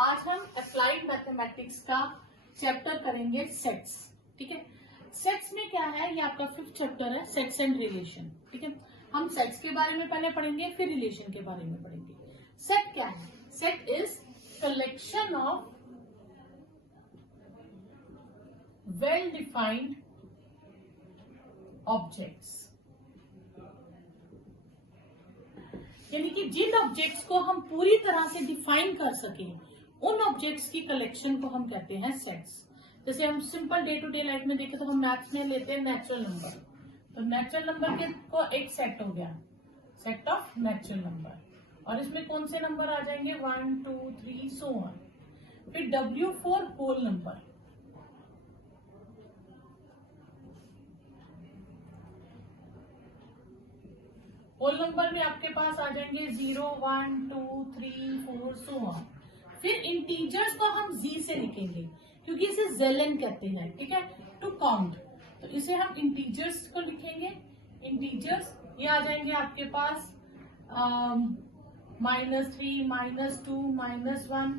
आज हम applied mathematics का चैप्टर करेंगे सेट्स। ठीक है, सेट्स में क्या है, ये आपका 5th चैप्टर है, सेट्स एंड रिलेशन। ठीक है, हम सेट्स के बारे में पहले पढ़ेंगे, फिर रिलेशन के बारे में पढ़ेंगे। सेट क्या है? Set is collection of well defined objects, यानी कि जिन ऑब्जेक्ट्स को हम पूरी तरह से डिफाइन कर सकें, उन ऑब्जेक्ट्स की कलेक्शन को हम कहते हैं सेट्स। जैसे हम simple day to day life में देखें तो हम मैथ्स में लेते हैं नेचुरल नंबर, तो नेचुरल नंबर के को एक सेट हो गया, सेट ऑफ नेचुरल नंबर, और इसमें कौन से नंबर आ जाएंगे 1 2 3 सो ऑन। फिर W4 whole number, whole number में आपके पास आ जाएंगे 0 1 2 3 4 सो ऑन। फिर इंटीजर्स को हम जी से लिखेंगे क्योंकि इसे जेलन कहते हैं। ठीक है, टू काउंट, तो इसे हम इंटीजर्स को लिखेंगे। इंटीजर्स ये आ जाएंगे आपके पास -3 -2 -1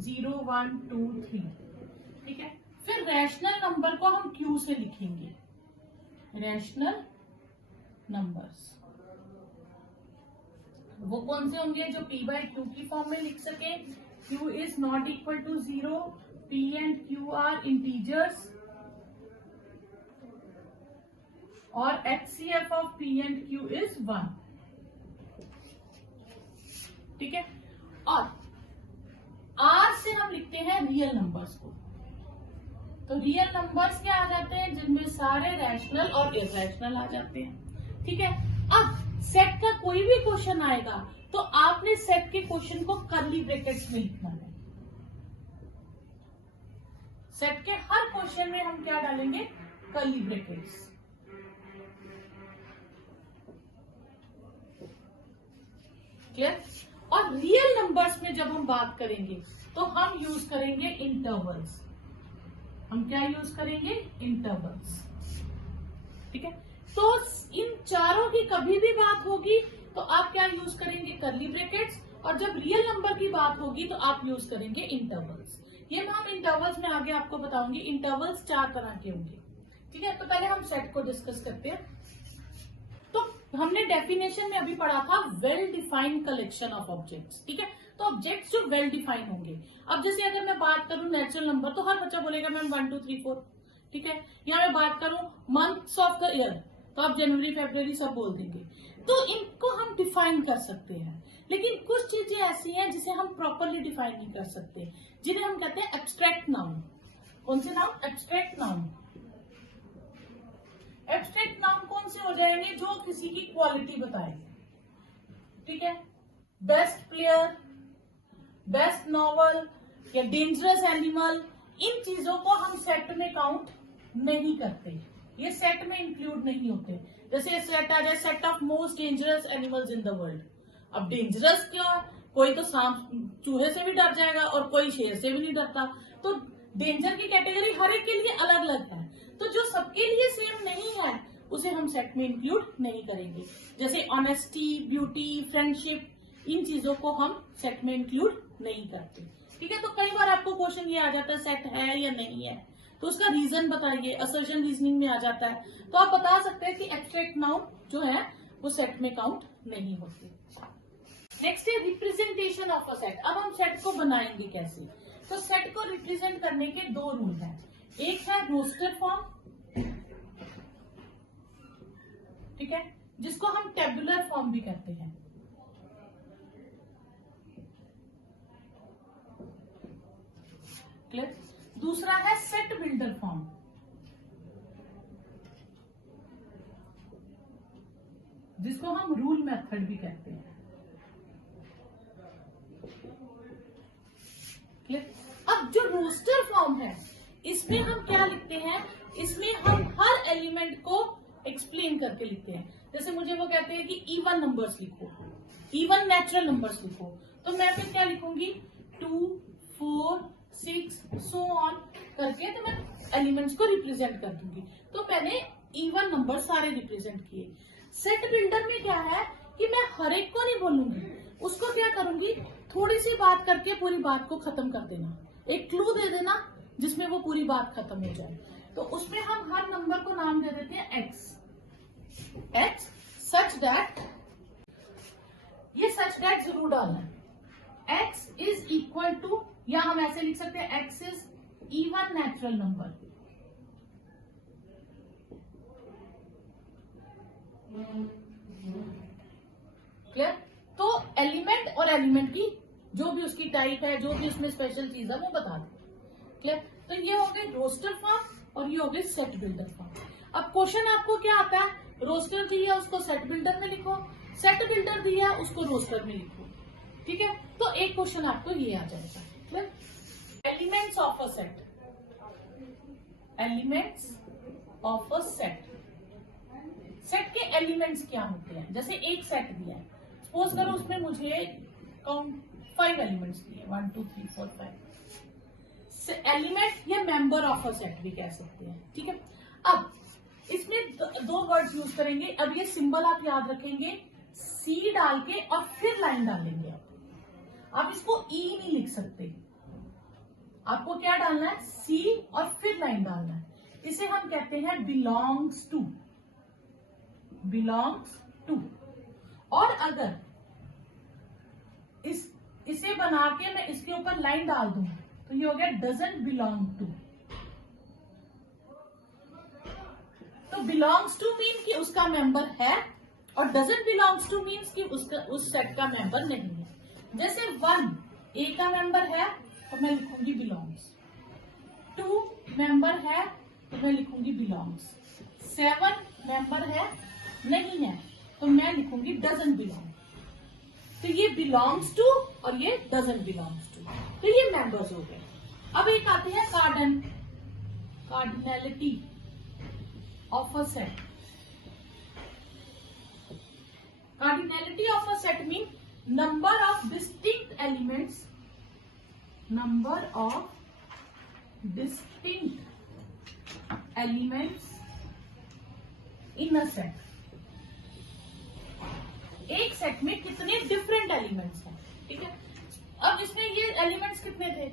0 1 2 3। ठीक है, फिर रैशनल नंबर को हम क्यू से लिखेंगे, रैशनल नंबर्स वो कौन से होंगे जो P बाय Q की फॉर्म में लिख सके। Q is not equal to 0, P and Q are integers, और HCF of P and Q is 1। ठीक है, और R से हम लिखते हैं रियल नंबर्स को। तो रियल नंबर्स क्या आ जाते हैं, जिनमें सारे रैशनल और इरैशनल आ जाते हैं। ठीक है, अब सेट का कोई भी क्वेश्चन आएगा तो आपने सेट के क्वेश्चन को कर्ली ब्रैकेट्स में लिखना है। सेट के हर क्वेश्चन में हम क्या डालेंगे, कर्ली ब्रैकेट्स। क्लियर? और रियल नंबर्स में जब हम बात करेंगे तो हम यूज करेंगे इंटरवल्स। हम क्या यूज करेंगे, इंटरवल्स। ठीक है, तो इन चारों की कभी भी बात होगी तो आप क्या यूज करेंगे, कर्ली ब्रैकेट्स, और जब रियल नंबर की बात होगी तो आप यूज करेंगे इंटरवल्स। ये हम इंटरवल्स में आगे आपको बताऊंगी। इंटरवल्स 4 तरह के होंगे। ठीक है, तो पहले हम सेट को डिस्कस करते हैं। तो हमने डेफिनेशन में अभी पढ़ा था well defined collection of objects. ठीक है, तो ऑब्जेक्ट्स जो वेल डिफाइंड होंगे, अब जैसे अगर मैं बात करूं नेचुरल नंबर, तो हर बच्चा बोलेगा मैम 1 2 3 4। ठीक है, या मैं बात करूं मंथ्स ऑफ द ईयर, तो आप जनवरी फरवरी सब बोल देंगे। तो इनको हम डिफाइन कर सकते हैं, लेकिन कुछ चीजें ऐसी हैं जिसे हम प्रॉपरली डिफाइन नहीं कर सकते, जिन्हें हम कहते हैं एब्स्ट्रैक्ट नाउन। कौन से noun, abstract noun. Abstract noun कौन से हो जाएंगे, जो किसी की क्वालिटी बताएंगे। ठीक है, बेस्ट प्लेयर, बेस्ट नॉवल या डेंजरस एनिमल, इन चीजों को हम सेट में काउंट नहीं करते, ये सेट में इंक्लूड नहीं होते। जैसे सेट आ जाए set of most dangerous animals in the world. अब डेंजरस क्यों, कोई तो सांप चूहे से भी डर जाएगा और कोई शेर से भी नहीं डरता। तो डेंजर की कैटेगरी हर एक के लिए अलग अलग है, तो जो सबके लिए सेम नहीं है उसे हम सेट में इंक्लूड नहीं करेंगे। जैसे ऑनेस्टी, ब्यूटी, फ्रेंडशिप, इन चीजों को हम सेट में इंक्लूड नहीं करते। ठीक है, तो कई बार आपको क्वेश्चन ये आ जाता है सेट है या नहीं है, तो उसका रीजन बताइए, असर्शन रीजनिंग में आ जाता है, तो आप बता सकते हैं कि एब्स्ट्रैक्ट नाउन जो है वो सेट में काउंट नहीं होते। नेक्स्ट है रिप्रेजेंटेशन ऑफ अ सेट। अब हम सेट को बनाएंगे कैसे, तो सेट को रिप्रेजेंट करने के 2 रूल हैं। एक है रोस्टर फॉर्म, ठीक है, जिसको हम टेबुलर फॉर्म भी कहते हैं। क्लियर? दूसरा है सेट बिल्डर फॉर्म, जिसको हम रूल मेथड भी कहते हैं। क्लियर? अब जो रोस्टर फॉर्म है, इसमें हम क्या लिखते हैं, इसमें हम हर एलिमेंट को एक्सप्लेन करके लिखते हैं। जैसे मुझे वो कहते हैं कि इवन नंबर्स लिखो, इवन नेचुरल नंबर्स लिखो, तो मैं फिर क्या लिखूंगी 2 4 6 सो ऑन करके, तो मैं एलिमेंट्स को रिप्रेजेंट कर दूंगी। तो मैंने इवन नंबर सारे रिप्रेजेंट किए। सेट बिल्डर में क्या है कि मैं हर एक को नहीं बोलूंगी, उसको क्या करूंगी, थोड़ी सी बात करके पूरी बात को खत्म कर देना, एक क्लू दे देना जिसमें वो पूरी बात खत्म हो जाए। तो उसमें हम हर नंबर को नाम दे देते हैं एक्स। एक्स सच दैट, ये सच दैट जरूर डालना है। एक्स इज इक्वल टू, या हम ऐसे लिख सकते हैं x is even natural number. Clear? तो एलिमेंट और एलिमेंट की जो भी उसकी टाइप है, जो भी उसमें स्पेशल चीज है वो बता दो। क्लियर? तो ये हो गई रोस्टर फॉर्म और ये हो गई सेट बिल्डर फॉर्म। अब क्वेश्चन आपको क्या आता है, रोस्टर दिया उसको सेट बिल्डर में लिखो, सेट बिल्डर दिया उसको रोस्टर में लिखो। ठीक है, तो एक क्वेश्चन आपको ये आ जाएगा। Clear? Elements of a set, elements of a set. Set के एलिमेंट्स क्या होते हैं? जैसे एक सेट दिया है, सपोज करो उसमें मुझे काउंट 5 एलिमेंट्स दिए, 1 2 3 4 5। एलिमेंट या मेंबर ऑफ अ सेट भी कह सकते हैं। ठीक है, अब इसमें दो वर्ड यूज करेंगे। अब ये सिंबल आप याद रखेंगे, सी डाल के और फिर लाइन डालेंगे। आप इसको ई नहीं लिख सकते, आपको क्या डालना है, सी और फिर लाइन डालना है। इसे हम कहते हैं बिलोंग्स टू, बिलोंग्स टू। और अगर इसे बना के मैं इसके ऊपर लाइन डाल दूं तो ये हो गया डजंट बिलोंग टू। तो बिलोंग्स टू मीन कि उसका मेंबर है, और डजंट बिलोंग्स टू मीन्स कि उसका उस सेट का मेंबर नहीं है। जैसे 1 ए का मेंबर है तो मैं लिखूंगी बिलोंग्स, 2 मेंबर है तो मैं लिखूंगी बिलोंग्स, 7 मेंबर है नहीं है तो मैं लिखूंगी डजंट बिलोंग। तो ये बिलोंग्स टू और ये डजंट बिलोंग्स टू, तो ये मेंबर्स हो गए। अब एक आते हैं कार्डन, cardinality of a set. Cardinality of a set mean number of distinct elements, number of distinct elements in a set. एक सेट में कितने डिफरेंट एलिमेंट्स हैं। ठीक है, अब इसमें ये एलिमेंट्स कितने थे,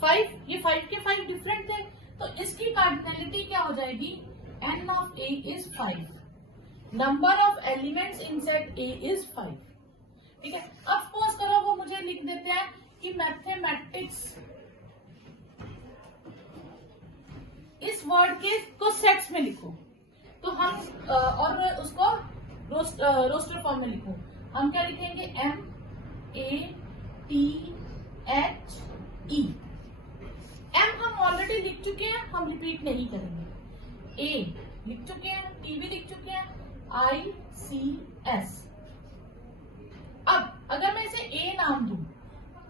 5, ये 5 के 5 डिफरेंट थे। तो इसकी कार्डिनैलिटी क्या हो जाएगी, n of a is 5, number of elements in set a is 5। ठीक है, अब सपोज करो वो मुझे लिख देते हैं कि मैथमेटिक्स, इस वर्ड के को सेट्स में लिखो, तो हम और उसको रोस्टर फॉर्म में लिखो। हम क्या लिखेंगे, MATHE। M हम ऑलरेडी लिख चुके हैं, हम रिपीट नहीं करेंगे। A लिख चुके हैं, T भी लिख चुके हैं, ICS। अब अगर मैं इसे A नाम दूं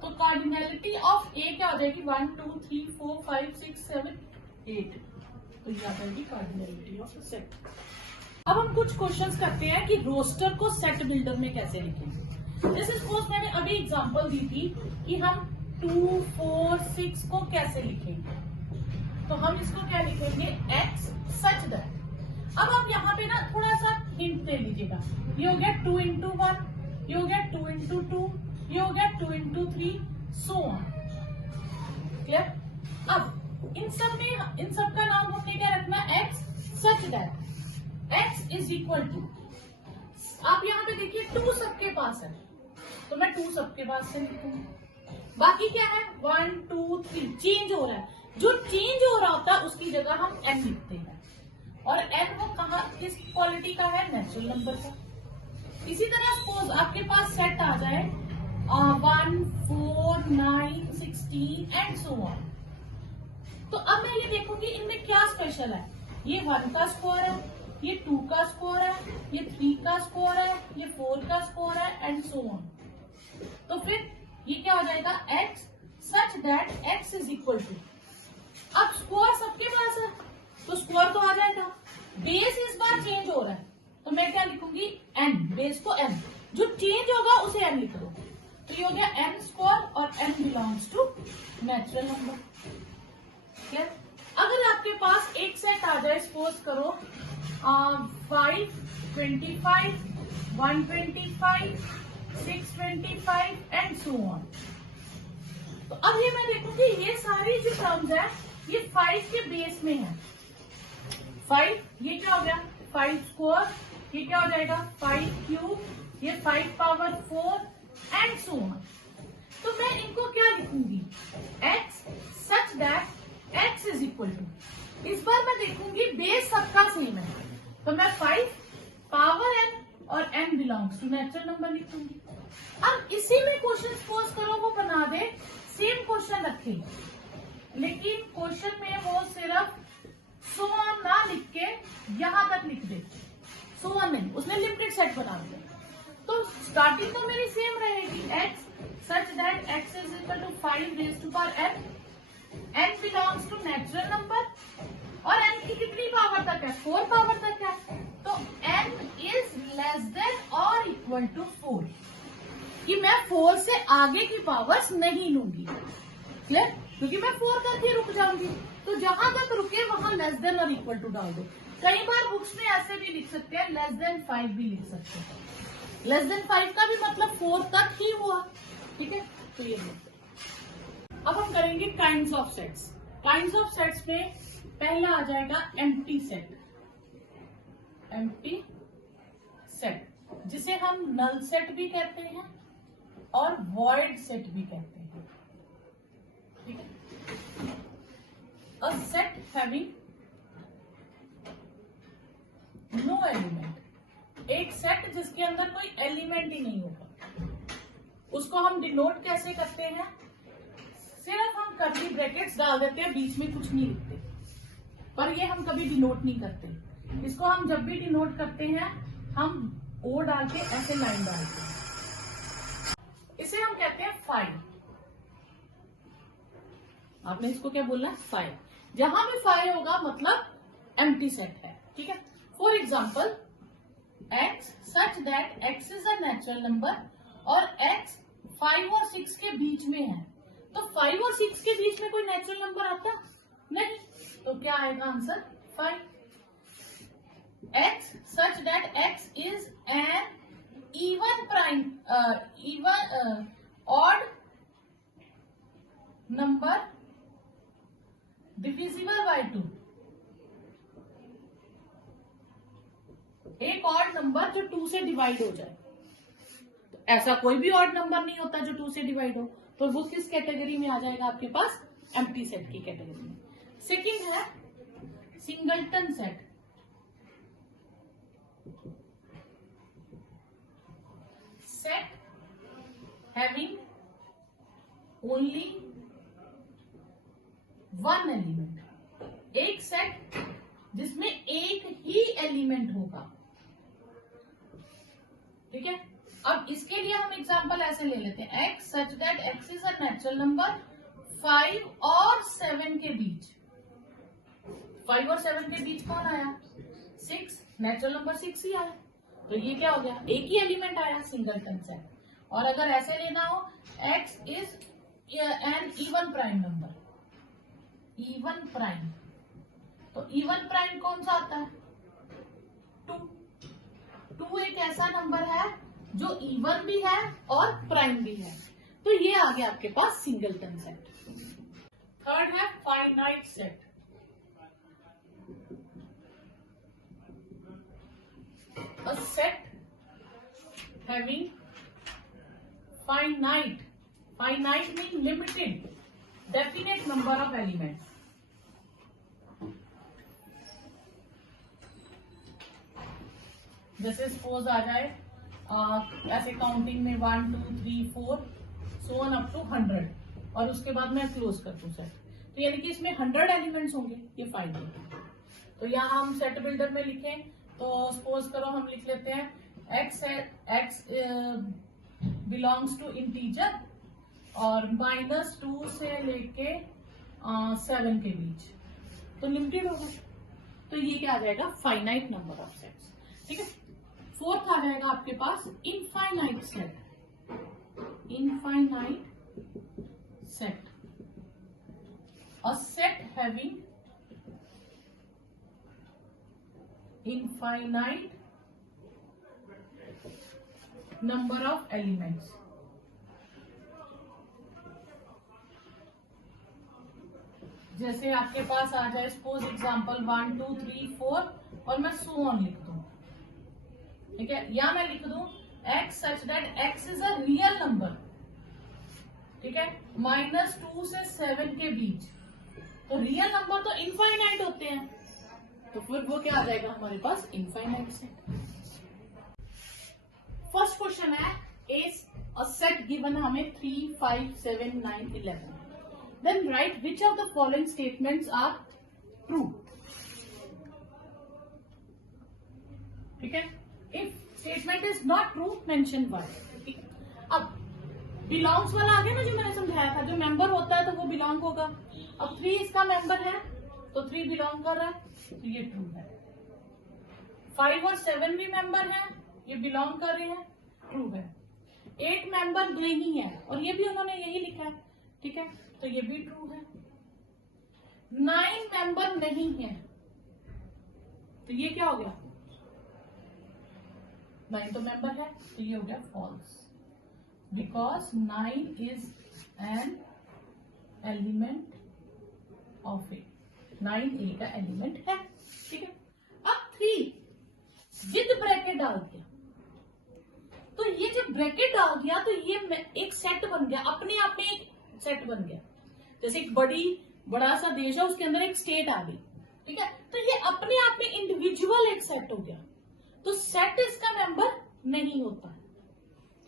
तो कार्डिनैलिटी ऑफ A क्या हो जाएगी, 1 2 3 4 5 6 7 8। तो ये आ जाएगी कार्डिनैलिटी ऑफ अ सेट। अब हम कुछ क्वेश्चंस करते हैं कि रोस्टर को सेट बिल्डर में कैसे लिखेंगे। जैसे सपोज मैंने अभी एग्जांपल दी थी कि हम 2 4 6 को कैसे लिखेंगे, तो हम इसको क्या लिखेंगे, x सच दैट। अब आप यहाँ पे ना थोड़ा सा हिंट दे लीजिएगा, ये हो गया 2 into 1, ये हो गया 2 into 2, ये हो गया 2 into 3, so on। क्लियर? अब इन सब का नाम हमने क्या रखना, x such that. x is equal to, आप यहाँ पे देखिए 2 सबके पास है तो मैं 2 सबके पास से लिखूंगी। बाकी क्या है, 1 2 3 चेंज हो रहा है, जो चेंज हो रहा होता है उसकी जगह हम n लिखते हैं। और n वो कहाँ, किस क्वालिटी का है, नेचुरल नंबर का। इसी तरह सपोज आपके पास सेट आ जाए 1 4 9 16 एंड सो ऑन, तो अब मैं ये देखूंगी इनमें क्या स्पेशल है। ये 1 का स्कोर है, ये 2 का स्कोर है, ये 3 का स्कोर है, ये 4 का स्कोर है एंड सो ऑन। तो फिर ये क्या हो जाएगा, x such that x is equal to, अब स्कोर सबके पास है तो स्कोर तो आ जाएगा, बेस इस बार चेंज हो रहा है तो मैं क्या लिखूंगी, n, बेस को n, जो चेंज होगा उसे n लिख दो। तो ये हो गया n स्कोर और n belongs to natural number. Clear? अगर आपके पास एक सेट आ जाए, सपोज करो 5 25 125 625 एंड सो ऑन। तो अब ये मैं देखूंगी ये सारी जो टर्म्स है ये 5 के बेस में है। 5 ये क्या हो गया 5 स्क्वायर, ये क्या हो जाएगा 5 क्यूब, ये 5 पावर 4 एंड सो ऑन। तो मैं इनको क्या लिखूंगी x such that x is equal to, इस बार मैं देखूंगी बेस सबका सेम है तो मैं 5 पावर n और n belongs to natural number लिखूंगी। अब इसी में क्वेश्चन सपोज करो वो बना दे सेम क्वेश्चन रखे, लेकिन क्वेश्चन में वो सिर्फ सो ऑन ना लिख के यहां तक लिख दे, सो ऑन नहीं, उसने लिमिटेड सेट बना दिया। तो स्टार्टिंग तो मेरी सेम रहेगी x such that x is equal to 5 raise to power n, n belongs to natural number और n की कितनी पावर तक है 4 पावर तक है, तो n इज लेस देन और इक्वल टू 4, कि मैं 4 से आगे की पावर्स नहीं लूंगी, क्लियर, क्योंकि मैं 4 तक ही रुक जाऊंगी। तो जहां तक रुके वहां लेस देन और इक्वल टू डाल दो। कई बार बुक्स में ऐसे भी लिख सकते हैं लेस देन 5 भी लिख सकते हैं, लेस देन 5 का भी मतलब 4 तक ही हुआ, ठीक है। तो ये अब हम करेंगे kinds of sets. Kinds of sets में पहला आ जाएगा एम्प्टी सेट, एम्प्टी सेट जिसे हम नल सेट भी कहते हैं और वॉइड सेट भी कहते हैं, ठीक है। A set having no element, एक सेट जिसके अंदर कोई एलिमेंट ही नहीं होगा, उसको हम डिनोट कैसे करते हैं, सिर्फ हम कर्ली ब्रैकेट्स डाल देते हैं, बीच में कुछ नहीं लिखते, पर ये हम कभी डिनोट नहीं करते। इसको हम जब भी डिनोट करते हैं हम ओ डाल के ऐसे लाइन डालते हैं, इसे हम कहते हैं फाइव। आपने इसको क्या बोलना है फाइव, जहां भी फाइव होगा मतलब एम्प्टी सेट है, ठीक है। For example x such that x is a natural number और x 5 और 6 के बीच में है, तो 5 और 6 के बीच में कोई नेचुरल नंबर आता नहीं, तो क्या आएगा answer 5। x such that x is an even prime odd number divisible by 2, एक ऑड नंबर जो 2 से डिवाइड हो जाए। तो ऐसा कोई भी ऑड नंबर नहीं होता जो 2 से डिवाइड हो, तो वो किस कैटेगरी में आ जाएगा आपके पास एम्प्टी सेट की कैटेगरी में। सेकंड है singleton set, set having only one element, एक सेट जिसमें एक ही एलिमेंट होगा, ठीक है। अब इसके लिए हम एग्जांपल ऐसे ले लेते हैं x such that x is a natural number 5 और 7 के बीच, 5 और 7 के बीच कौन आया 6, नेचुरल नंबर 6 ही आया, तो ये क्या हो गया एक ही एलिमेंट आया सिंगलटन सेट। और अगर ऐसे लेना हो x is an even prime number, even prime, तो इवन प्राइम कौन सा आता है 2, 2 एक ऐसा नंबर है जो इवन भी है और प्राइम भी है, तो ये आ गया आपके पास सिंगलटन सेट। थर्ड है finite set, a set having finite mean limited definite number of elements, जैसे सपोज आ जाए ऐसे काउंटिंग में 1 2 3 4 सो ऑन अप टू 100 और उसके बाद मैं क्लोज कर दूं सेट, तो यानी कि इसमें 100 एलिमेंट्स होंगे, ये 5 है। तो यहाँ हम सेट बिल्डर में लिखें तो सपोज करो हम लिख लेते हैं x बिलोंग्स टू इंटीजर और -2 से लेके 7 के बीच, तो लिमिटेड होगा, तो ये क्या आ जाएगा फाइनाइट नंबर ऑफ सेट्स, ठीक है। फोर्थ आ जाएगा आपके पास infinite set, infinite set, a set having infinite number of elements. जैसे आपके पास आ जाए सपोज एग्जांपल 1 2 3 4 और मैं सो ऑन लिख दूं, ठीक है, या मैं लिख दूं x such that x is a real number, ठीक है, -2 से 7 के बीच। तो रियल नंबर तो इनफाइनाइट होते हैं, तो फिर वो क्या आ जाएगा हमारे पास, इनफाइनाइट सेट। फर्स्ट क्वेश्चन है अ सेट गिवन है हमें 3 5 7 9 11, then write which of the following statements are true, ठीक है। If statement is not true mention why, ठीक है। अब बिलोंग्स वाला आ गया ना, जो मैंने समझाया था, जो मेंबर होता है तो वो बिलोंग होगा। अब 3 इसका मेंबर है तो 3 बिलोंग कर रहा है, तो ये ट्रू है। 5 और 7 भी मेंबर है, ये बिलोंग कर रहे हैं, ट्रू है। 8 मेंबर नहीं है और ये भी उन्होंने यही लिखा है, ठीक है, तो ये भी ट्रू है। 9 मेंबर नहीं है, तो ये क्या हो गया, 9 तो मेंबर है, तो ये हो गया false, because 9 is an element of A, 9 A का एलिमेंट है, ठीक है। अब 3 विद ब्रैकेट डाल दिया, तो ये जब ब्रैकेट डाल दिया तो ये एक सेट बन गया, अपने आप में एक सेट बन गया। जैसे एक बड़ा सा देश है, उसके अंदर एक स्टेट आ गई, ठीक है, तो ये अपने आप में इंडिविजुअल एक सेट हो गया, तो सेट इसका मेंबर नहीं होता है,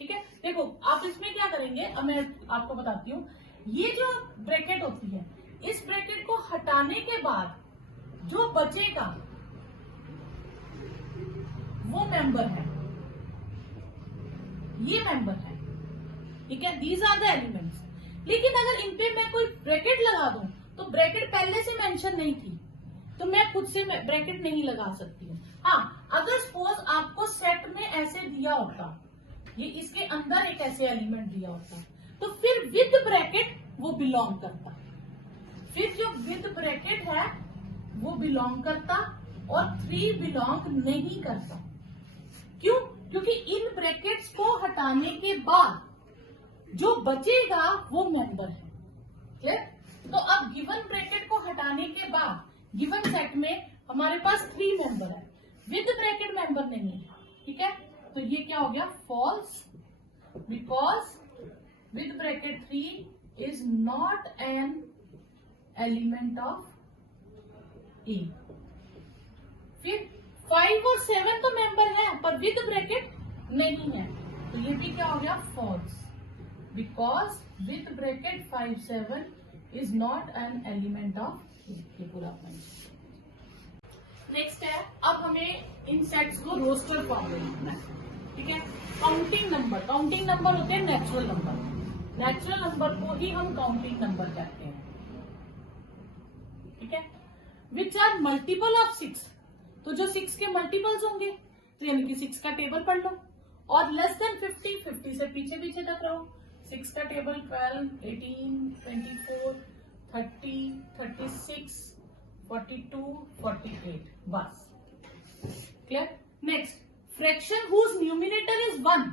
ठीक है। देखो आप इसमें क्या करेंगे, अब मैं आपको बताती हूँ, ये जो ब्रैकेट होती है, इस ब्रैकेट को हटाने के बाद जो बचेगा वो मेंबर है, ये मेंबर है, ठीक है, दीज आर द एलिमेंट्स। लेकिन अगर इन पे मैं कोई ब्रैकेट लगा दूं, तो ब्रैकेट पहले से मेंशन नहीं थी, तो मैं खुद से ब्रैकेट नहीं लगा सकती हूँ। हाँ, अगर सपोज आपको सेट में ऐसे दिया होता, ये इसके अंदर एक ऐसे एलिमेंट दिया होता, तो फिर विद ब्रैकेट वो बिलोंग करता, फिर जो विद ब्रैकेट है वो बिलोंग करता और 3 बिलोंग नहीं करता। क्यों? क्योंकि इन ब्रैकेट्स को हटाने के बाद जो बचेगा वो मेंबर है, क्लियर। तो अब गिवन ब्रैकेट को हटाने के बाद गिवन सेट में हमारे पास 3 मेंबर है, विद ब्रैकेट मेंबर नहीं है, ठीक है, तो ये क्या हो गया, false, because with bracket 3 is not an element of A. फिर 5 और 7 तो मेंबर है पर विद ब्रैकेट नहीं है, तो ये भी क्या हो गया, false, because with bracket 5 7 is not an element of A. ये पूरा पॉइंट। नेक्स्ट है, अब हमें इन सेट्स को रोस्टर फॉर्म में लिखना है, ठीक है। काउंटिंग नंबर होते हैं नेचुरल नंबर को ही हम काउंटिंग नंबर कहते हैं, ठीक है। विच आर मल्टीपल ऑफ 6, तो जो 6 के मल्टीपल्स होंगे, तो यानी कि 6 का टेबल पढ़ लो, और लेस देन 50 से पीछे तक रहो। 6 का टेबल 12 18 24 30 36 42 48, बस, clear. Next, fraction whose numerator is 1,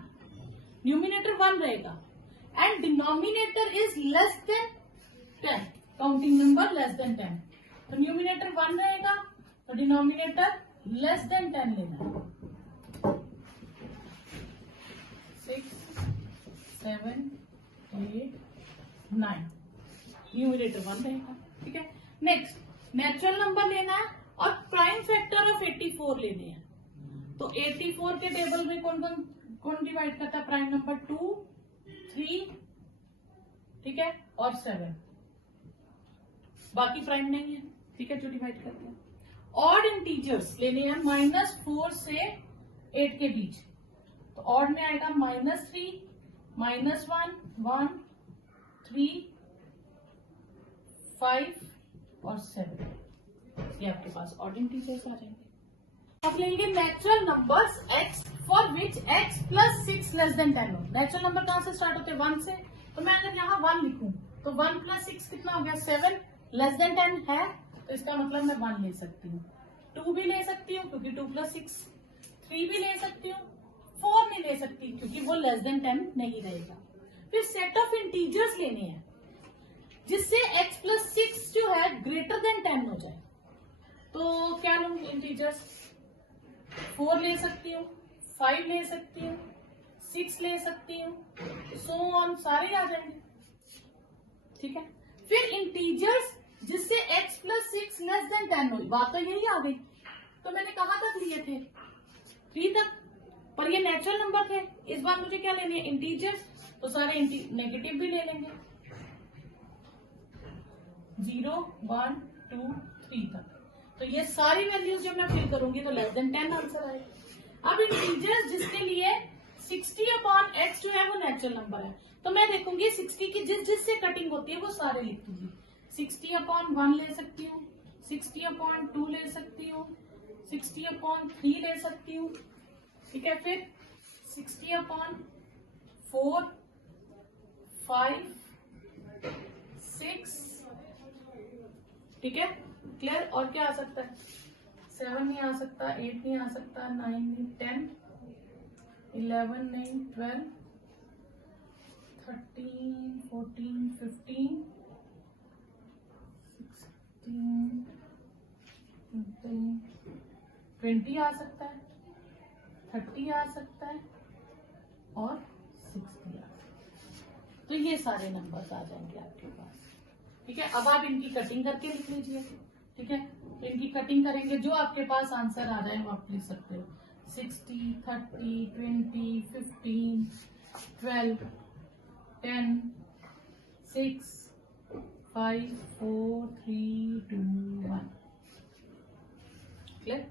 numerator 1 रहेगा, and denominator is less than 10, counting number less than 10, तो न्यूमिनेटर 1 रहेगा तो डिनोमिनेटर लेस देन 10 लेना है। 6 7 8 9, न्यूमिनेटर 1 रहेगा, ठीक है। नेक्स्ट, नेचुरल नंबर लेना है और प्राइम फैक्टर ऑफ 84 लेने हैं, तो 84 के टेबल में कौन डिवाइड करता है, प्राइम नंबर 2 3, ठीक है, और 7, बाकी प्राइम नहीं है, ठीक है, जो डिवाइड करते हैं। ऑड इंटीजर्स लेने हैं -4 से 8 के बीच, तो ऑड में आएगा -3 -1 1 3 5 और 7, ये आपके पास ऑड इंटीजर्स आ जाएंगे। अब लेंगे natural numbers x for which x + 6 less than 10 हो। नेचुरल नंबर कहां से स्टार्ट होते हैं, 1 से, तो मैं अगर यहाँ 1 लिखूं तो 1 + 6 कितना हो गया, 7, लेस देन 10 है, तो इसका मतलब मैं 1 ले सकती हूँ, 2 भी ले सकती हूँ क्योंकि 2 + 6, 3 भी ले सकती हूँ, 4 नहीं ले सकती क्योंकि वो लेस देन 10 नहीं रहेगा। फिर सेट ऑफ इंटीजर्स लेने हैं जिससे x प्लस 6 जो है ग्रेटर देन 10 हो जाए। तो क्या लूंगी इंटीजर्स, 4 ले सकती हूँ, 5 ले सकती हूँ, 6 ले सकती हूँ, सो ऑन सारे आ जाएंगे। ठीक है, फिर इंटीजर्स जिससे x प्लस 6 लेस देन 10 हुई, बात तो यही आ गई। तो मैंने कहाँ तक लिए थे, 3 तक, पर ये नेचुरल नंबर थे। इस बार मुझे क्या लेनी है, इंटीजर्स, तो सारे नेगेटिव भी ले लेंगे, 0 1 2 3 तक। तो ये सारी वैल्यूज जब मैं फिल करूंगी तो लेस देन 10 आंसर आएगा। अब इंटीजर्स जिसके लिए 60/x जो है वो नेचुरल नंबर है, तो मैं देखूंगी 60 की जिससे कटिंग होती है वो सारे लिख दूंगी। 60/1 ले सकती हूँ, 60/2 ले सकती हूँ, 60/3 ले सकती हूँ। ठीक है, फिर 60/4 5 6। ठीक है, क्लियर। और क्या आ सकता है, 7 नहीं आ सकता, 8 नहीं आ सकता, 9 नहीं, 10 11 नहीं, 12 13 14 15 16 20 आ सकता है, 30 आ सकता है और 60 आ सकता है। तो ये सारे नंबर्स आ जाएंगे आपके पास। ठीक है, अब आप इनकी कटिंग करके लिख लीजिए। ठीक है, तो इनकी कटिंग करेंगे, जो आपके पास आंसर आ जाए वो आप लिख सकते हो। 60 30 20 15 12 10 6 5 4 3 2 1। क्लियर।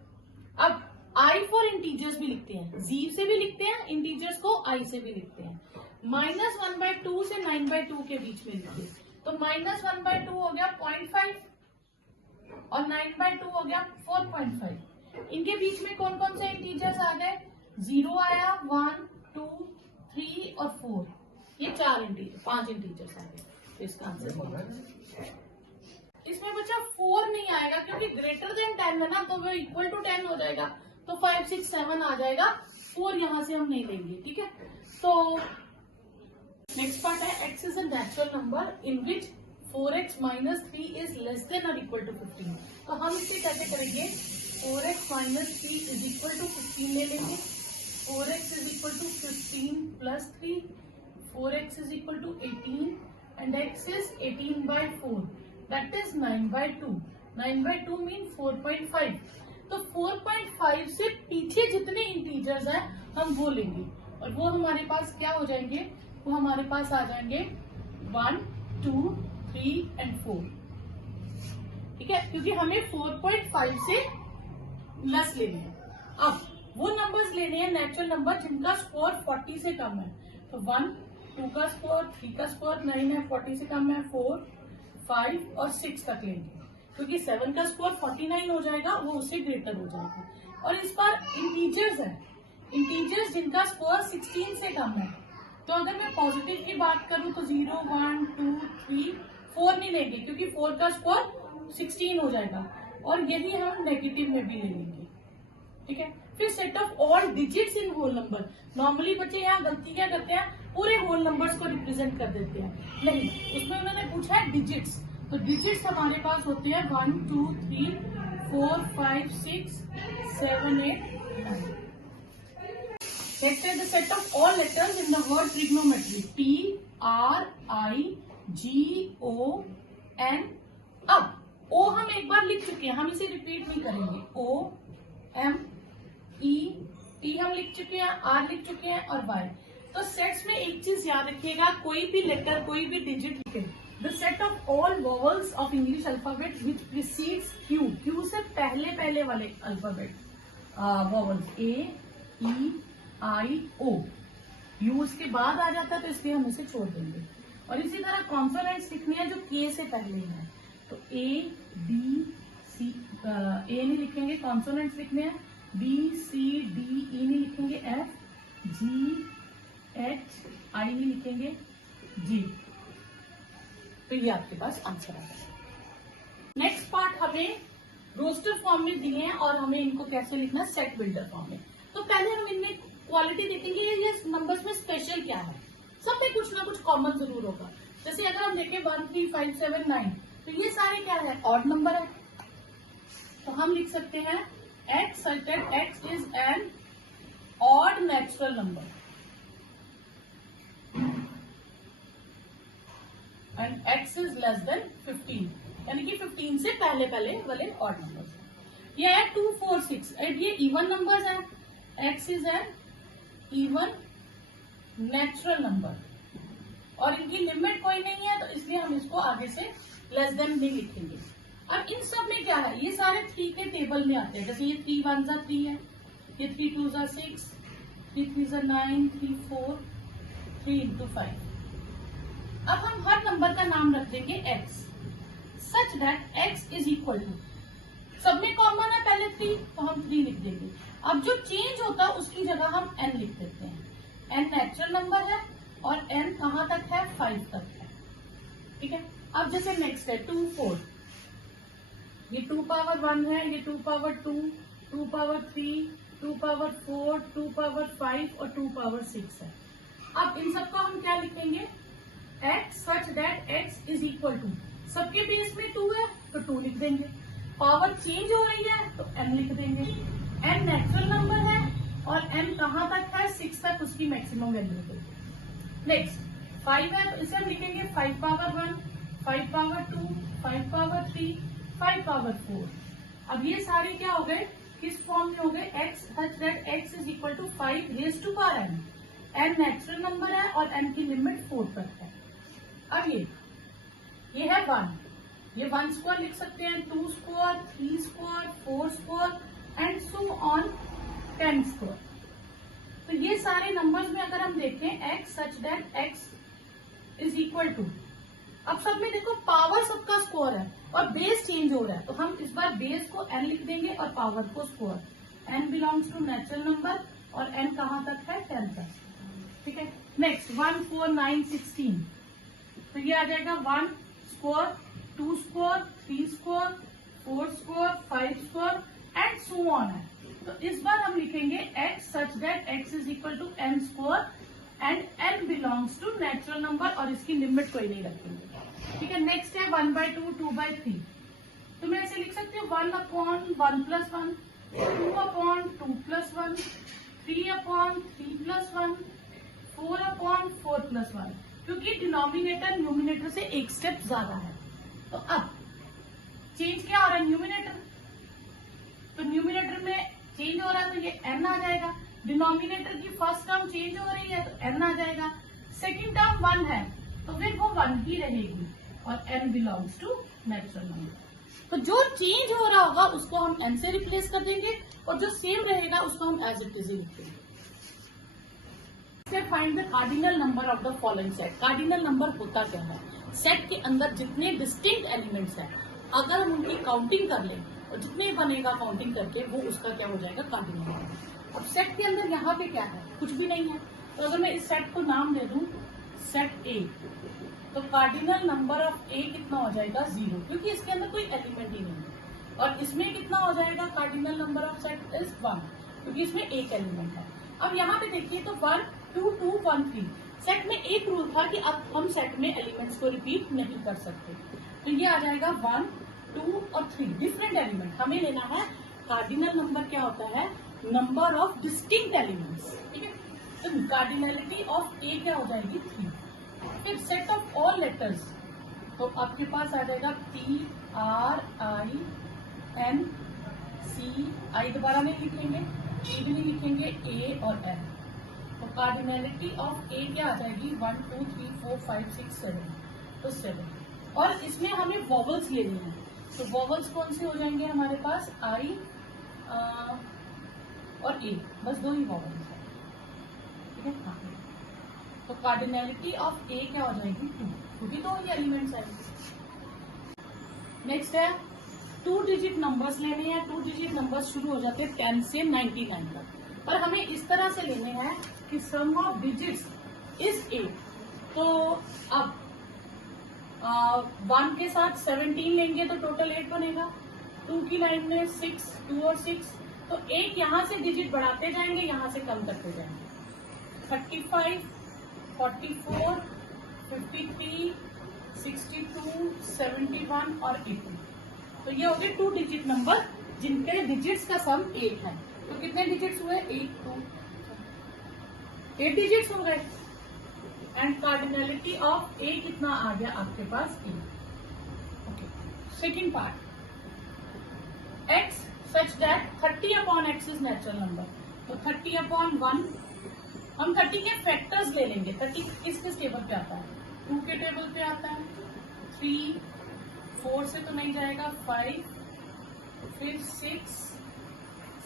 अब आई फॉर इंटीजर्स भी लिखते हैं, जी से भी लिखते हैं, इंटीजर्स को आई से भी लिखते हैं। -1/2 से 9/2 के बीच में लिखिए, तो -1/2 हो गया 0.5 और 9/2 हो गया 4.5। इनके बीच में कौन कौन से इंटीजर्स आ गए, 0 आया, 1 2 3 और 4, ये 5 इंटीजर्स आ गए। तो इसका आंसर इसमें बच्चा 4 नहीं आएगा क्योंकि ग्रेटर देन 10 है ना, तो वो इक्वल टू 10 हो जाएगा, तो 5 6 7 आ जाएगा, 4 यहां से हम नहीं लेंगे। ठीक है, तो नेक्स्ट पार्ट है x is a natural number in which 4x minus 3 is less than or equal to 15। तो हम इसे कैसे करेंगे, 4x minus 3 is equal to 15 ले लेंगे, 4x is equal to 15 plus 3, 4x is equal to 18 and x is 18/4, that is 9/2। 9/2 mean 4.5। तो 4.5 से पीछे जितने इंटीजर्स हैं हम वो लेंगे, और वो हमारे पास क्या हो जाएंगे, वो हमारे पास आ जाएंगे 1 2 3 and 4। ठीक है, क्योंकि हमें 4.5 से लेस लेने हैं। अब वो नंबर्स लेने हैं नेचुरल नंबर जिनका स्कोर 40 से कम है, तो 1 2 का स्कोर, 3 का स्कोर 9 है, 40 से कम है, 4 5 और 6 तक लेंगे, क्योंकि 7 का स्कोर 49 हो जाएगा, वो उससे ग्रेटर हो जाएगा। और इस बार इंटीजर्स है, इंटीजर्स जिनका स्कोर 16 से कम है, तो अगर मैं पॉजिटिव की बात करूं तो 0 1 2 3 4 नहीं लेंगे क्योंकि 4 का स्कोर 16 हो जाएगा, और यही हम नेगेटिव में भी ले लेंगे। ठीक है, फिर set of all digits in whole number. Normally बच्चे यहाँ गलती क्या करते हैं, पूरे होल नंबर्स को रिप्रेजेंट कर देते हैं, नहीं, उसमें उन्होंने पूछा है डिजिट्स, तो डिजिट्स हमारे पास होते हैं 1 2 3 4 5 6 7 8 9। Next is the set of all letters in the word trigonometry, T R I G O N। अब O हम एक बार लिख चुके हैं, हम इसे रिपीट नहीं करेंगे। O M E T हम लिख चुके हैं, R लिख चुके हैं और Y। तो सेट्स में एक चीज याद रखिएगा, कोई भी लेटर कोई भी डिजिट लिखे, the set of all vowels of English alphabet which precedes Q, Q से पहले वाले alphabet vowels A E I O, U उसके बाद आ जाता है, तो इसलिए हम उसे छोड़ देंगे। और इसी तरह कॉन्सोनेंट्स लिखनी है जो K से पहले है, तो A B C, A नहीं लिखेंगे, कॉन्सोनेंट्स लिखने हैं B C D E नहीं लिखेंगे, F G H I नहीं लिखेंगे, G। तो ये आपके पास आंसर आ गया। नेक्स्ट पार्ट हमें रोस्टर फॉर्म में दिए हैं और हमें इनको कैसे लिखना है, सेट बिल्डर फॉर्म में। तो पहले हम इनमें क्वालिटी देखेंगे ये नंबर्स में स्पेशल क्या है, सब में कुछ ना कुछ कॉमन जरूर होगा। जैसे अगर हम देखें 1 3 5 7 9, तो ये सारे क्या है, ऑड नंबर है। तो हम लिख सकते हैं x such that x is an odd natural number and x is less than 15, यानी कि 15 से पहले पहले वाले ऑड नंबर। ये है 2 4 6 8, ये इवन नंबर्स है। x is an even natural number और इनकी लिमिट कोई नहीं है, तो इसलिए हम इसको आगे से लेस देन नहीं लिखेंगे। अब इन सब में क्या है, ये सारे 3 के टेबल में आते हैं। जैसे ये 3 1 जा 3 है, ये 3 2 जा 6, 3 3 जा 9, 3 4, 3 into 5। अब हम हर नंबर का नाम रख देंगे x, such that x is equal to, सब में कॉमन है पहले 3, तो हम 3 लिख देंगे। अब जो चेंज होता है उसकी जगह हम n लिख देते हैं। n नेचुरल नंबर है और n कहां तक है, 5 तक है। ठीक है, अब जैसे नेक्स्ट है 2 4, ये 2 पावर 1 है, ये 2 पावर 2, 2 पावर 3, 2 पावर 4, 2 पावर 5 और 2 पावर 6 है। अब इन सबको हम क्या लिखेंगे, x such that x is equal to, सबके बेस में 2 है तो 2 लिख देंगे, पावर चेंज हो रही है तो n लिख देंगे। n नेचुरल नंबर है और n कहां तक है, 6 तक उसकी मैक्सिमम वैल्यू देंगे। नेक्स्ट 5 है, तो इसे हम लिखेंगे 5 पावर 1, 5 पावर 2, 5 पावर 3, 5 पावर 4। अब ये सारे क्या हो गए, किस फॉर्म में हो गए, x such that x is equal to 5 raise to power n। n natural number है और n की लिमिट 4 तक है। अब ये है 1, ये 1 स्क्वायर लिख सकते हैं, 2 square, 3 square, 4 square and so on 10 square. तो ये सारे नंबर्स में अगर हम देखें x such that x is equal to, अब सब में देखो पावर सबका स्क्वायर है और बेस चेंज हो रहा है, तो हम इस बार बेस को n लिख देंगे और पावर को square. n belongs to natural number और n कहां तक है, 10 तक। ठीक है, नेक्स्ट 1 4 9 16, तो ये आ जाएगा 1 square, 2 square, 3 square, 4 square, 5 square and so on है। तो इस बार हम लिखेंगे x such that x is equal to n square and n belongs to natural number और इसकी लिमिट कोई नहीं रखेंगे। ठीक है, नेक्स्ट है 1/2, 2/3, तो मैं ऐसे लिख सकती हूँ 1/1 प्लस 1, 2/2 प्लस 1, 3/3 प्लस 1, 4/4 प्लस 1, क्योंकि डिनोमिनेटर न्यूमिनेटर से एक स्टेप ज्यादा है। तो अब चेंज क्या हो रहा है, न्यूमिनेटर, तो न्यूमिनेटर में चेंज हो रहा है तो ये n आ जाएगा। डिनोमिनेटर की फर्स्ट टर्म चेंज हो रही है तो n आ जाएगा। सेकंड टर्म 1 है तो फिर वो 1 ही रहेगी और n belongs to natural number. तो जो चेंज हो रहा होगा उसको हम n से रिप्लेस कर देंगे और जो सेम रहेगा उसको हम एज इट इज लिख देंगे। Find the cardinal number of the following set. Cardinal number होता क्या है, सेट के अंदर जितने डिस्टिंक्ट एलिमेंट्स हैं अगर हम उनकी काउंटिंग कर लें और जितने बनेगा काउंटिंग करके वो उसका क्या हो जाएगा, कार्डिनल नंबर। अब सेट के अंदर यहाँ पे क्या है, कुछ भी नहीं है, तो अगर मैं इस सेट को नाम दे दूं सेट ए, तो कार्डिनल नंबर ऑफ ए कितना हो जाएगा, 0, क्योंकि इसके अंदर कोई एलिमेंट ही नहीं है। और इसमें कितना हो जाएगा, cardinal number of set is 1, क्योंकि इसमें एक एलिमेंट है। अब यहाँ पे देखिए तो 1 2 2 1 3, सेट में एक रूल था कि अब हम सेट में एलिमेंट्स को रिपीट नहीं कर सकते, तो ये आ जाएगा 1 2 और 3 डिफरेंट एलिमेंट। हमें लेना है कार्डिनल नंबर क्या होता है, नंबर ऑफ डिस्टिंक्ट एलिमेंट्स। ठीक है, तो कार्डिनलिटी ऑफ ए क्या हो जाएगी, 3। फिर सेट ऑफ ऑल लेटर्स, तो आपके पास आ जाएगा P R I N C, I दोबारा नहीं लिखेंगे, E भी नहीं लिखेंगे, A और N। तो कार्डिनलिटी ऑफ ए क्या आ जाएगी, 1 2 3 4 5 6 7, तो 7। और इसमें हमें वॉवल्स लेनी है, तो वॉवल्स कौन से हो जाएंगे हमारे पास, I और A, बस 2 ही वॉवल्स है। ठीक है, हाँ, तो कार्डिनलिटी ऑफ ए क्या हो जाएगी, 2, क्योंकि 2 ही एलिमेंट्स आएंगे। नेक्स्ट है 2 डिजिट नंबर्स लेने हैं। 2 डिजिट नंबर्स शुरू हो जाते हैं 10 से 99 तक, पर हमें इस तरह से लेने हैं कि सम ऑफ डिजिट्स इज 8। तो अब 1 के साथ 17 लेंगे तो टोटल 8 बनेगा, 2 की लाइन में 6, 2 और 6, तो एक यहां से डिजिट बढ़ाते जाएंगे, यहां से कम करते जाएंगे। 35, 44, 53, 62, 71 और 80। तो ये हो गए 2 डिजिट नंबर जिनके डिजिट्स का सम 8 है। तो कितने डिजिट्स हुए? 8 डिजिट्स हो गए। एंड कार्डिनलिटी ऑफ ए कितना आ गया आपके पास? 8। Okay, second part, x such that 30 upon x is natural number। तो 30 upon 1, हम 30 के फैक्टर्स ले लेंगे। 30 किस किस टेबल पे आता है? 2 के टेबल पे आता है, 3, 4 से तो नहीं जाएगा, 5, फिर 6,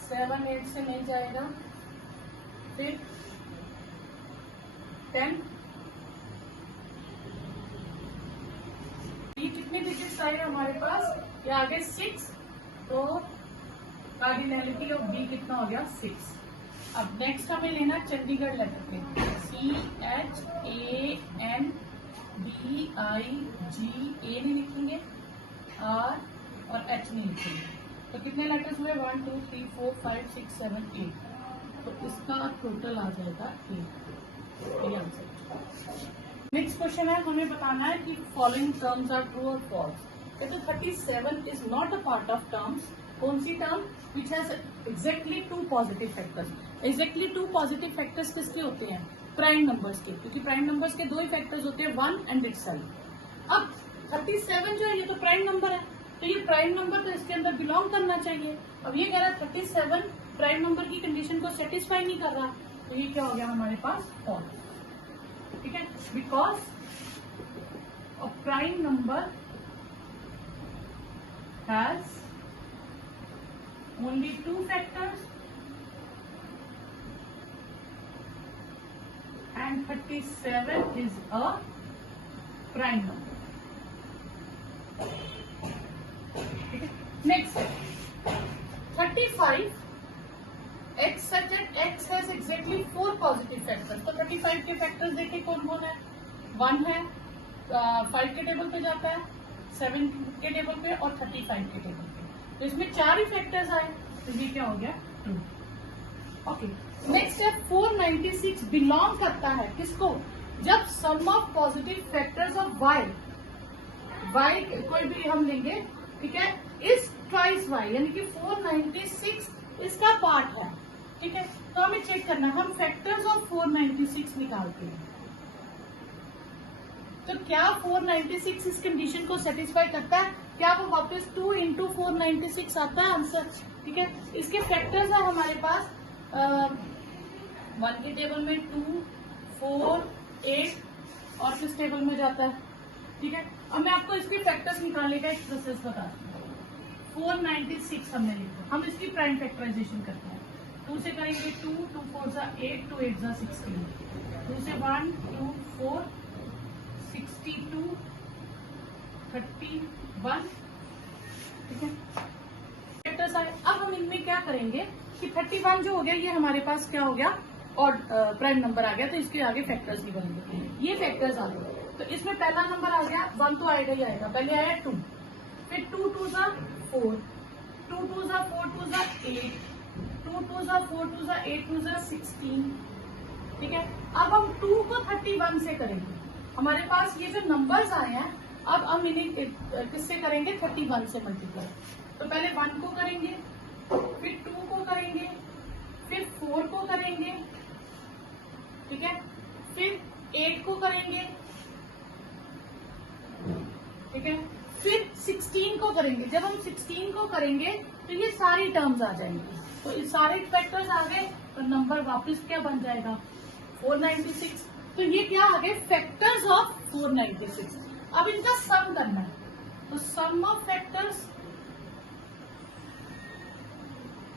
7, 8 से नहीं जाएगा, फिर 10। ये कितने डिजिट्स आए हमारे पास? ये आगे 6। तो कार्डिनलिटी ऑफ बी कितना हो गया? 6। अब नेक्स्ट हमें लेना चंडीगढ़ लेटर पे, CHANDIG, ए नहीं लिखेंगे, R और H नहीं लिखेंगे। तो कितने लेटर्स हुए? 1, 2, 3, 4, 5, 6, 7, 8। तो इसका टोटल आ जाएगा 8। ये आंसर। नेक्स्ट क्वेश्चन है, हमें बताना है कि फॉलोइंग टर्म्स आर ट्रू और फॉल्स। तो 37 is not a part of terms. कौन सी term? Which has exactly 2 positive factors. Exactly 2 positive factors किसके होते हैं? प्राइम नंबर्स के, क्योंकि प्राइम नंबर्स के 2 ही फैक्टर्स होते हैं, 1 एंड इटसेल्फ। अब 37 जो है ये तो प्राइम नंबर है, तो ये प्राइम नंबर तो इसके अंदर बिलोंग करना चाहिए। अब ये कह रहा है 37 प्राइम नंबर की कंडीशन को सेटिस्फाई नहीं कर रहा, तो ये क्या हो गया हमारे पास? फॉल्स। ठीक है, because a prime number has only 2 factors and 37 is a prime number. Next, 35 x such that x has exactly 4 positive factors। तो 35 के फैक्टर्स देखिए कौन कौन है? 1 है, 5 के टेबल पे जाता है, 7 के टेबल पे और 35 के टेबल पे। तो इसमें 4 ही फैक्टर्स आए, तो ये क्या हो गया? 2। ओके, नेक्स्ट है 496 बिलोंग करता है किसको? जब sum of positive factors of y कोई भी हम लेंगे, ठीक है, इस ट्वाइस y, यानी कि 496 इसका पार्ट है। ठीक है, तो हमें चेक करना, हम फैक्टर्स ऑफ 496 निकालते हैं, तो क्या 496 इस कंडीशन को सेटिस्फाई करता है? क्या वो वापस 2 इंटू 496 आता है आंसर? ठीक है, इसके फैक्टर्स है हमारे पास 1 के टेबल में 2, 4, 8 और किस टेबल में जाता है? ठीक है, अब मैं आपको इसके फैक्टर्स निकालने का एक प्रोसेस बताती हूँ। 496 हमने लिखा, हम इसकी प्राइम फैक्टराइजेशन करते हैं। 2 से करेंगे 2, 2 4 जा 8, 2 8 जा 16, 2 से 1, 2, 4, 62, 31। ठीक है, फैक्टर्स आए। अब हम इनमें क्या करेंगे कि 31 जो हो गया ये हमारे पास क्या हो गया? और प्राइम नंबर आ गया, तो इसके आगे फैक्टर्स नहीं बनेंगे, ये फैक्टर्स आ गए। तो इसमें पहला नंबर आ गया, 1 तो आएगा ही आएगा। पहले आया 2, फिर 2 2 जा 4, 2 2 जा 4 2 जा 8, 2 2 जा 4 2 जा 8 2 जा 16। ठीक है, अब हम 2 को 31 से करेंगे। हमारे पास ये जो नंबर्स आए हैं, अब हम इन्हें किससे करेंगे? 31 से मल्टीप्लाई। तो पहले 1 को करेंगे, फिर 2 को करेंगे, फिर 4 को करेंगे, ठीक है, फिर 8 को करेंगे, ठीक है, फिर 16 को करेंगे। जब हम 16 को करेंगे तो ये सारी टर्म्स आ जाएंगी, तो ये सारे फैक्टर्स आ गए, तो नंबर वापस क्या बन जाएगा? 496। तो ये क्या आ गए? Factors of 496। अब इनका सम करना है, तो सम ऑफ फैक्टर्स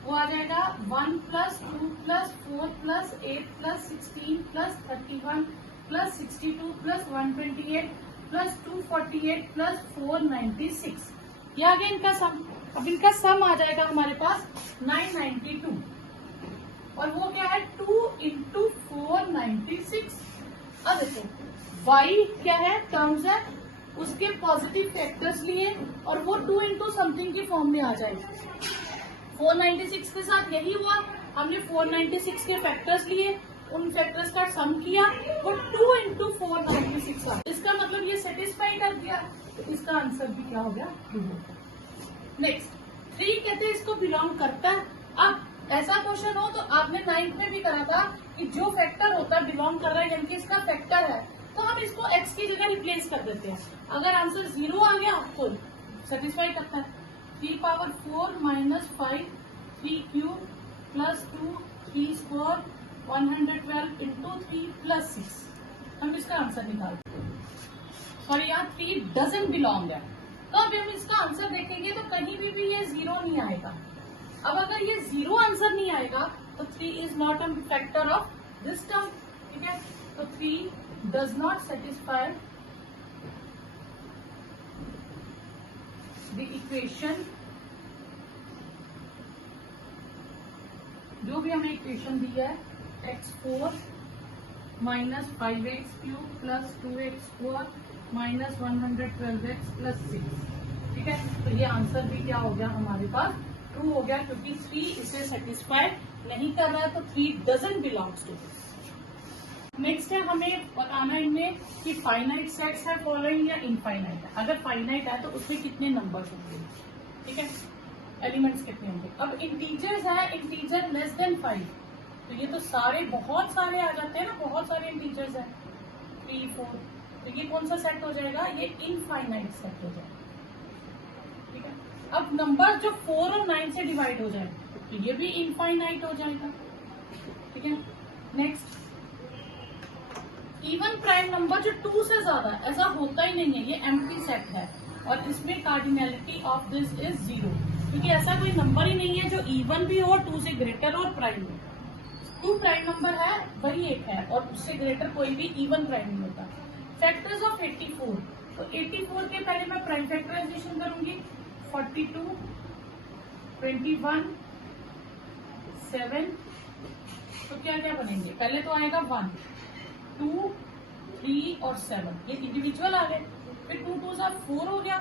वो आ जाएगा 1 plus 2 plus 4 plus 8 plus 16 plus 31 plus 62 plus 128 plus 248 plus 496। ये आ गया इनका सम। अब इनका सम आ जाएगा हमारे पास 992, और वो क्या है? 2 इंटू 496। अब देखो y क्या है? टर्म्स है, उसके पॉजिटिव फैक्टर्स लिए और वो 2 इंटू समथिंग की फॉर्म में आ जाएगा। 496 के साथ यही हुआ, हमने 496 के फैक्टर्स लिए, उन फैक्टर्स का सम किया, वो 2 इंटू 496 आ, इसका मतलब ये सेटिस्फाई कर दिया, तो इसका आंसर भी क्या हो गया, ट्रू हो गया। नेक्स्ट 3 कहते हैं इसको बिलोंग करता है। अब ऐसा क्वेश्चन हो तो आपने 9th में भी करा था कि जो फैक्टर होता है बिलोंग कर रहा है, यानी कि इसका फैक्टर है, तो हम इसको x की जगह रिप्लेस कर देते हैं। अगर आंसर 0 आ गया तो सेटिस्फाई करता है। 3 power 4 minus 5 3 cube plus 2 3 square 112 into 3 plus 6, हम इसका आंसर निकालते हैं। सॉरी यहाँ 3 डजंट बिलोंग है, तो अब हम इसका आंसर देखेंगे तो कहीं भी ये 0 नहीं आएगा। अब अगर ये 0 आंसर नहीं आएगा तो 3 is not a factor of this term, ठीक है। तो 3 does not satisfy the equation, जो भी हमें इक्वेशन दी है x4 minus 5x cube plus 2x square minus 112x plus 6, ठीक है। तो ये आंसर भी क्या हो गया हमारे पास, ट्रू हो गया, क्योंकि 3 इसे सेटिस्फाई नहीं कर रहा है, तो 3 doesn't belongs to this. Next है हमें बताना इनमें कि फाइनाइट सेट्स है फॉलोइंग या इनफाइनाइट है। अगर फाइनाइट है तो उसमें कितने नंबर्स होंगे, ठीक है, एलिमेंट्स कितने होंगे। अब इंटीजर्स है, इंटीजर लेस देन 5, तो ये तो सारे बहुत सारे आ जाते हैं ना, बहुत सारे इंटीजर्स है 3 4, तो ये कौन सा सेट हो जाएगा, ये इनफाइनाइट सेट हो जाएगा, ठीक है। अब नंबर जो 4 और 9 से डिवाइड हो जाए तो ये भी इनफाइनाइट हो जाएगा, ठीक है। नेक्स्ट इवन प्राइम नंबर जो 2 से ज्यादा है, ऐसा होता ही नहीं है, ये एम्प्टी सेट है और इसमें कार्डिनैलिटी ऑफ दिस इज 0, क्योंकि ऐसा कोई नंबर ही नहीं है जो इवन भी हो 2 से ग्रेटर और प्राइम हो। 2 प्राइम नंबर है वही एक है और उससे ग्रेटर कोई भी इवन प्राइम नहीं होता। फैक्टर्स ऑफ 84, तो 84 के पहले मैं प्राइम फैक्टराइजेशन करूंगी, 42 21 7, तो क्या क्या बनेंगे, पहले तो आएगा 1 2 3 और 7, ये इंडिविजुअल आ गए, फिर 2 2 जा 4 हो गया,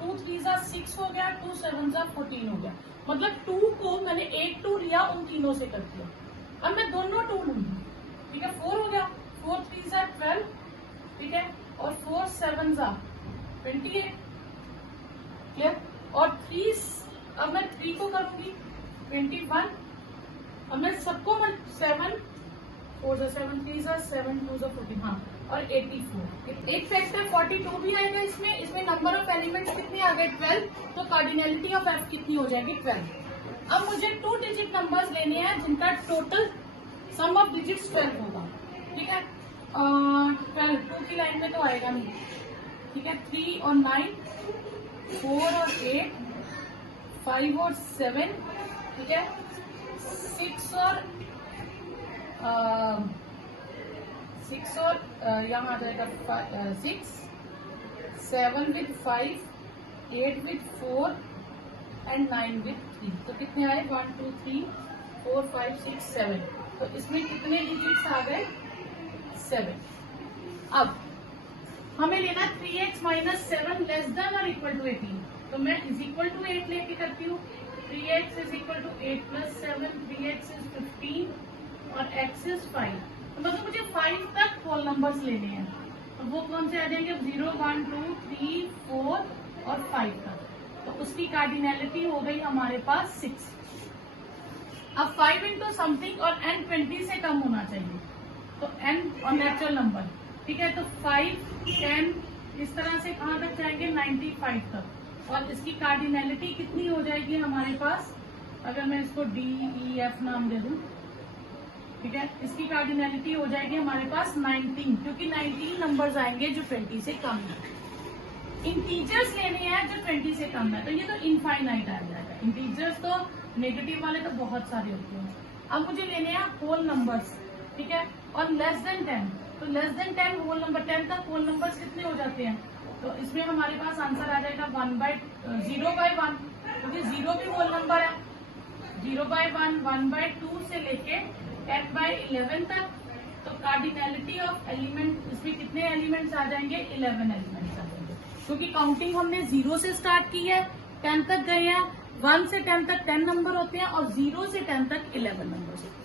2 3 जा 6 हो गया, 2 7 जा 14 हो गया, मतलब 2 को मैंने एक 2 लिया उन तीनों से कर दिया। अब मैं दोनों 2 लूंगी, ठीक है, 4 हो गया, 4 3 जा 12, ठीक है, और 4 7 जा 28, क्लियर। और 3, अब मैं 3 को करूंगी 21, अब मैं सबको 7 4 जा 7 3 जा 7 2 जा 14, हाँ, और 84, एक फैक्टर 42 भी आएगा इसमें। इसमें नंबर ऑफ एलिमेंट्स कितने आ गए 12, तो कार्डिनैलिटी ऑफ एफ कितनी हो जाएगी 12। अब मुझे 2 डिजिट नंबर्स लेने हैं जिनका टोटल सम ऑफ डिजिट्स 12 होगा, ठीक है। 12 2 की लाइन में तो आएगा नहीं, ठीक है। 3 और 9, 4 और 8, 5 और 7, ठीक है, 6 और 6 और यहाँ आ जाएगा 6, 7 विथ 5, 8 विथ 4 एंड 9 विथ 3, तो कितने आए 1 2 3 4 5 6 7, तो इसमें कितने डिजिट्स आ गए 7। अब हमें लेना 3x माइनस 7 लेस देन और इक्वल टू 18, तो मैं इज इक्वल टू 8 लेके करती हूँ। 3x is equal to 8 plus 7, 3x is 15 और x इज 5, तो मतलब मुझे 5 तक होल नंबर्स लेने हैं, तो वो कौन से आ जाएंगे 0 1 2 3 4 और 5 तक, तो उसकी कार्डिनैलिटी हो गई हमारे पास 6। अब 5 इंटू समथिंग और n 20 से कम होना चाहिए, तो n और नेचुरल नंबर, ठीक है, तो 5 10 इस तरह से कहाँ तक जाएंगे 95 तक, और इसकी कार्डिनैलिटी कितनी हो जाएगी हमारे पास, अगर मैं इसको D E F नाम दे दूं, ठीक है, इसकी कार्डिनैलिटी हो जाएगी हमारे पास 19, क्योंकि 19 नंबर्स आएंगे जो 20 से कम है। इंटीजर्स लेने हैं जो 20 से कम है, तो ये तो इनफाइनाइट आ जाएगा। इंटीजर्स तो नेगेटिव वाले तो बहुत सारे होते हैं। अब मुझे लेने हैं होल नंबर्स, ठीक है, और लेस देन 10, तो लेस देन 10 होल नंबर, 10 तक होल नंबर्स कितने हो जाते हैं, तो इसमें हमारे पास आंसर आ जाएगा 0/1, क्योंकि 0 भी होल नंबर है। 0/1, 1/2 से लेके 10/11 तक, तो कार्डिनैलिटी ऑफ एलिमेंट, इसमें कितने एलिमेंट्स आ जाएंगे 11 एलिमेंट्स आ जाएंगे, क्योंकि काउंटिंग हमने 0 से स्टार्ट की है, 10 तक गए हैं, 1 से 10 तक 10 नंबर होते हैं और 0 से 10 तक 11 नंबर होते हैं।